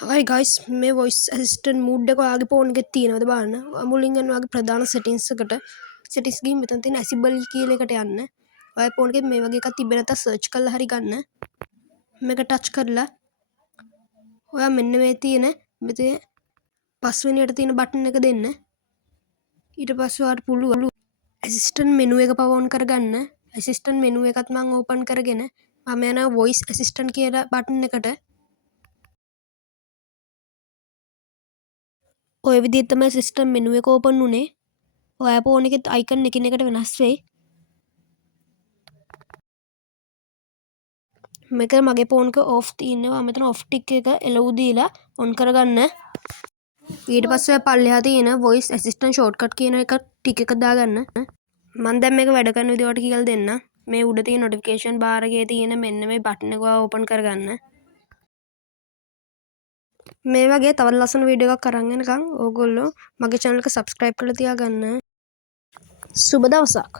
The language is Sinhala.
Hi guys, මේ voice assistant mood එක ඔයාගේ phone එකේ තියෙනවද බලන්න. මුලින් යන්න ඔයාගේ ප්‍රධාන settings එකට. settings ගිහින් මෙතන තියෙන accessible කියලා එකට යන්න. ඔයාගේ phone එකේ මේ වගේ එකක් තිබෙන නැත්නම් search කරලා හරි ගන්න. මේක touch කරලා ඔයා මෙන්න මේ තියෙන මෙතේ පස්වෙනියට තියෙන button එක දෙන්න. ඊට පස්සේ ඔයාට පුළුවන් assistant menu එක power on කරගන්න. assistant menu එකත් මම open කරගෙන මම යනවා voice assistant කියලා button එකට. ඔය විදිහට තමයි සිස්ටම් මෙනු එක ඕපන් උනේ. ඔයා ෆෝන් එකේ අයිකන් එකිනෙකට වෙනස් වෙයි. මේක මගේ ෆෝන් එක ඔෆ් තියෙනවා. මෙතන ඔෆ් ටික් එක එලවු දීලා ඔන් කරගන්න. ඊට පස්සේ පල්ලෙහා තියෙන voice assistant shortcut කියන එක ටික එක දාගන්න. මම දැන් මේක වැඩ කරන විදිහට කියලා දෙන්න. මේ උඩ තියෙන notification bar එකේ තියෙන මෙන්න මේ බටන් එක ඕපන් කරගන්න. මේ වගේ තවත් ලස්සන වීඩියෝ එකක් අරන් එනකම් ඕගොල්ලෝ මගේ channel එක subscribe කරලා තියාගන්න. සුබ දවසක්.